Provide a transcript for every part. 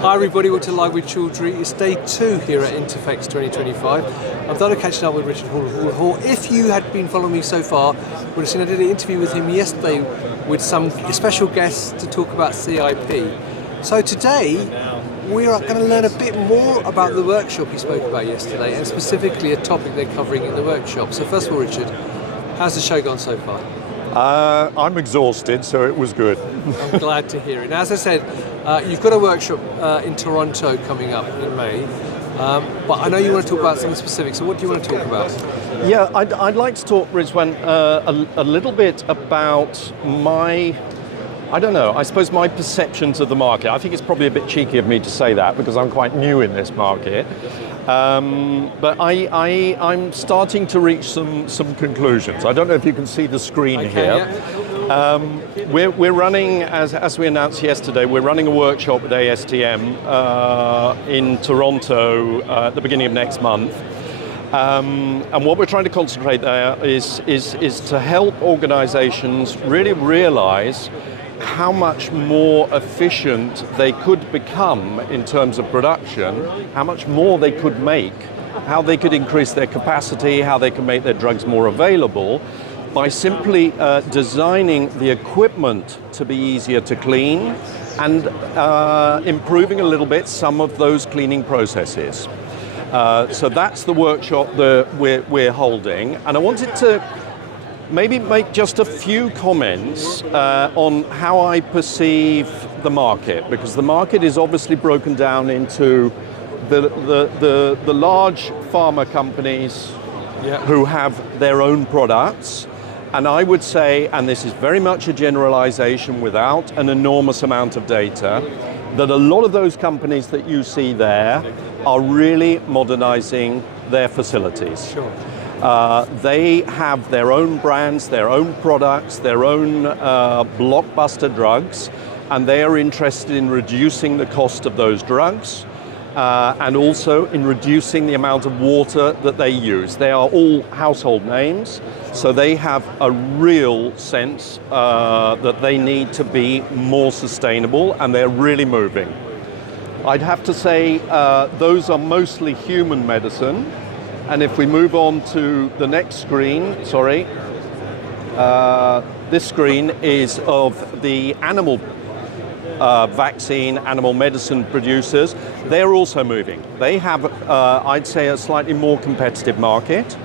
Hi everybody, we're to Live with Children. It's day 2 here at INTERPHEX 2025. I've done a catching up with Richard Hall. If you had been following me so far, would have seen I did an interview with him yesterday with some special guests to talk about CIP. So today, we are going to learn a bit more about the workshop he spoke about yesterday, and specifically a topic they're covering in the workshop. So first of all, Richard, how's the show gone so far? I'm exhausted, so it was good. I'm glad to hear it. Now, as I said, you've got a workshop in Toronto coming up in May, but I know you want to talk about something specific, so what do you want to talk about? Yeah, I'd like to talk, Rizwan, a little bit about my perceptions of the market. I think it's probably a bit cheeky of me to say that because I'm quite new in this market. But I'm starting to reach some conclusions. I don't know if you can see the screen here. Yeah. We're running, as we announced yesterday, we're running a workshop at ASTM in Toronto at the beginning of next month. And what we're trying to concentrate there is to help organizations really realize how much more efficient they could become in terms of production, how much more they could make, how they could increase their capacity, how they can make their drugs more available by simply designing the equipment to be easier to clean and improving a little bit some of those cleaning processes. So that's the workshop that we're holding, and I wanted to maybe make just a few comments on how I perceive the market, because the market is obviously broken down into the large pharma companies who have their own products. And I would say, and this is very much a generalization without an enormous amount of data, that a lot of those companies that you see there are really modernizing their facilities. Sure. They have their own brands, their own products, their own blockbuster drugs, and they are interested in reducing the cost of those drugs and also in reducing the amount of water that they use. They are all household names, so they have a real sense that they need to be more sustainable, and they're really moving. I'd have to say those are mostly human medicine. And if we move on to the next screen, this screen is of the animal vaccine, animal medicine producers. They're also moving. They have, I'd say, a slightly more competitive market.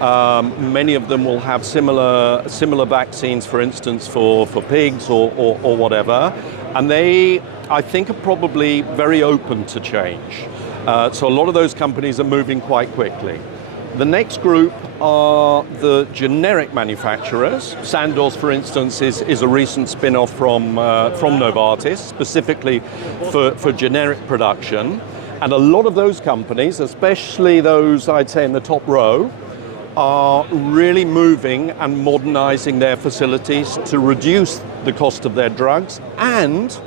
Many of them will have similar vaccines, for instance, for pigs or whatever. And they, I think, are probably very open to change. So a lot of those companies are moving quite quickly. The next group are the generic manufacturers. Sandoz, for instance, is a recent spin-off from Novartis, specifically for generic production. And a lot of those companies, especially those, I'd say, in the top row, are really moving and modernizing their facilities to reduce the cost of their drugs and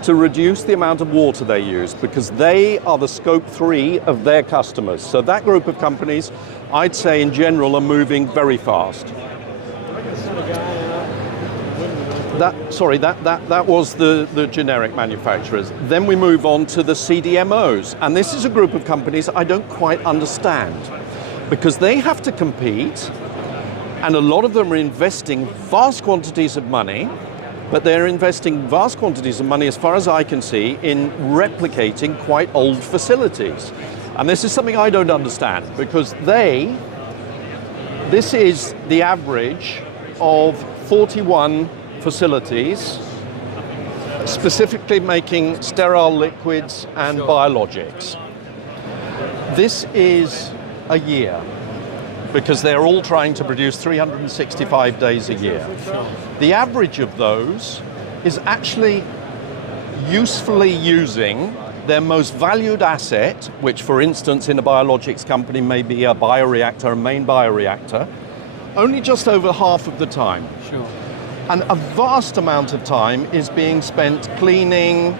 to reduce the amount of water they use, because they are the scope 3 of their customers. So that group of companies, I'd say in general, are moving very fast. That was the generic manufacturers. Then we move on to the CDMOs. And this is a group of companies I don't quite understand, because they have to compete, and a lot of them are investing vast quantities of money, but they're investing vast quantities of money, as far as I can see, in replicating quite old facilities. And this is something I don't understand, because this is the average of 41 facilities, specifically making sterile liquids and biologics. This is a year, because they're all trying to produce 365 days a year. The average of those is actually usefully using their most valued asset, which, for instance, in a biologics company may be a bioreactor, a main bioreactor, only just over half of the time. Sure. And a vast amount of time is being spent cleaning,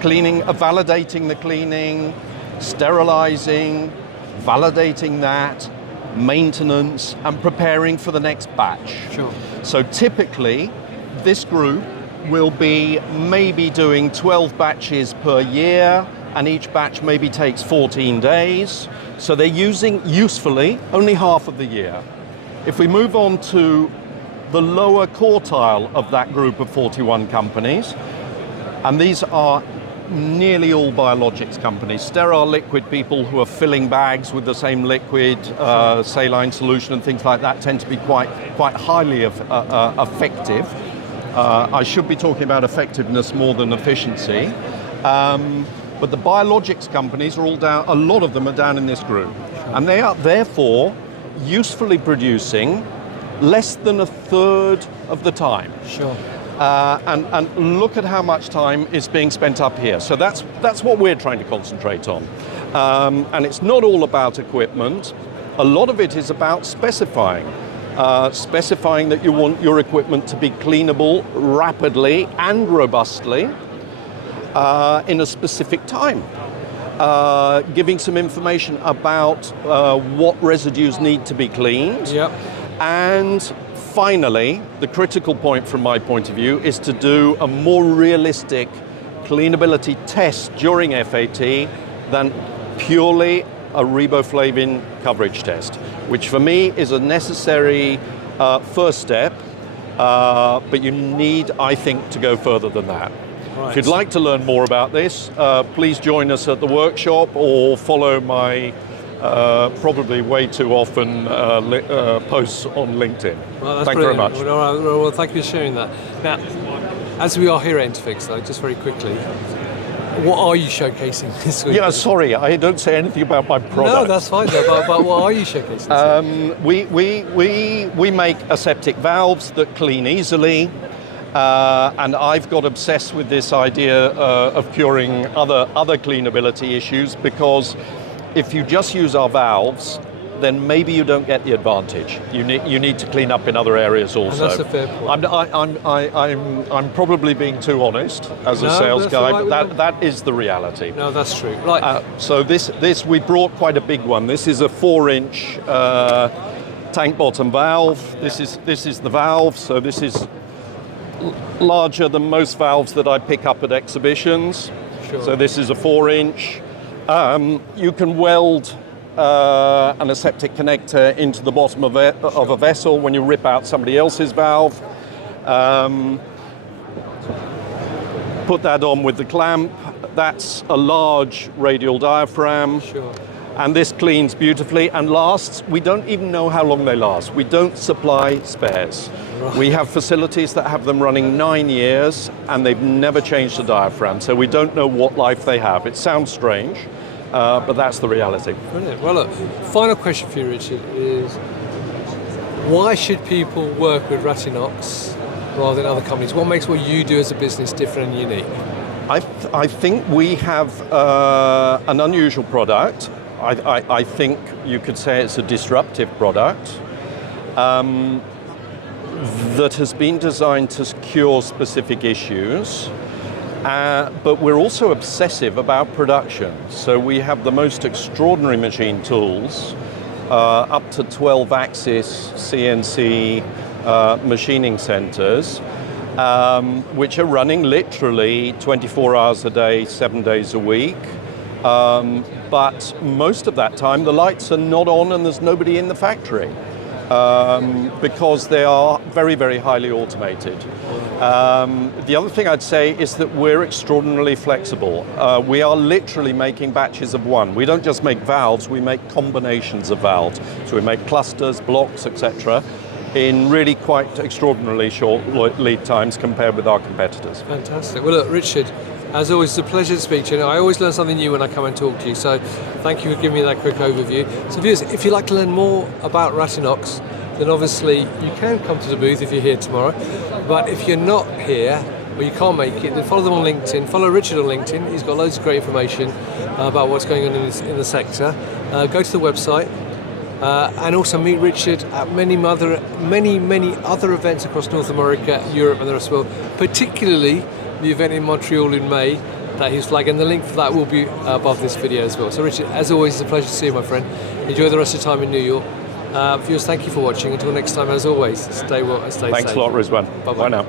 validating the cleaning, sterilizing, validating that, maintenance, and preparing for the next batch. Sure. So typically, this group will be maybe doing 12 batches per year, and each batch maybe takes 14 days. So they're using, usefully, only half of the year. If we move on to the lower quartile of that group of 41 companies, and these are nearly all biologics companies, sterile liquid people who are filling bags with the same liquid, saline solution and things like that tend to be quite highly effective. I should be talking about effectiveness more than efficiency. But the biologics companies are all down, a lot of them are down in this group. And they are therefore usefully producing less than a third of the time. Sure. And look at how much time is being spent up here. So that's what we're trying to concentrate on. And it's not all about equipment. A lot of it is about specifying. Specifying that you want your equipment to be cleanable rapidly and robustly in a specific time. Giving some information about what residues need to be cleaned. Yep. And finally, the critical point from my point of view is to do a more realistic cleanability test during FAT than purely a riboflavin coverage test, which for me is a necessary first step, but you need, I think, to go further than that. Right. If you'd like to learn more about this, please join us at the workshop or follow my probably way too often posts on LinkedIn. Well, that's thank you very much. Well, thank you for sharing that. Now, as we are here at INTERPHEX, though, just very quickly, what are you showcasing this week? Yeah, sorry, I don't say anything about my product. No, that's fine, though, but what are you showcasing this week? We make aseptic valves that clean easily, and I've got obsessed with this idea of curing other cleanability issues, because if you just use our valves, then maybe you don't get the advantage. You need to clean up in other areas also. And that's a fair point. I'm probably being too honest as a sales guy, right, but that is the reality. No, that's true. Right. So this we brought quite a big one. This is a 4-inch tank bottom valve. This is the valve. So this is larger than most valves that I pick up at exhibitions. Sure. So this is a 4-inch. You can weld an aseptic connector into the bottom of a vessel when you rip out somebody else's valve. Put that on with the clamp. That's a large radial diaphragm. Sure. And this cleans beautifully and lasts. We don't even know how long they last. We don't supply spares. Right. We have facilities that have them running 9 years and they've never changed the diaphragm, so we don't know what life they have. It sounds strange, but that's the reality. Brilliant. Well, look, final question for you, Richard, is why should people work with Rattiinox rather than other companies? What makes what you do as a business different and unique? I think we have an unusual product. I think you could say it's a disruptive product that has been designed to cure specific issues, but we're also obsessive about production. So we have the most extraordinary machine tools, up to 12-axis CNC machining centers, which are running literally 24 hours a day, 7 days a week. But most of that time the lights are not on and there's nobody in the factory, because they are very, very highly automated. The other thing I'd say is that we're extraordinarily flexible. We are literally making batches of one. We don't just make valves, we make combinations of valves. So we make clusters, blocks, etc. in really quite extraordinarily short lead times compared with our competitors. Fantastic. Well, look, Richard, as always, it's a pleasure to speak to you. I always learn something new when I come and talk to you, so thank you for giving me that quick overview. So viewers, if you'd like to learn more about Rattiinox, then obviously you can come to the booth if you're here tomorrow. But if you're not here, or you can't make it, then follow them on LinkedIn. Follow Richard on LinkedIn. He's got loads of great information about what's going on in the sector. Go to the website. And also meet Richard at many other events across North America, Europe and the rest of the world, particularly the event in Montreal in May that he's flagging. The link for that will be above this video as well. So Richard, as always, it's a pleasure to see you, my friend. Enjoy the rest of the time in New York. Viewers, thank you for watching. Until next time, as always, stay well and stay safe. Thanks a lot, Rizwan. Bye-bye. Bye now.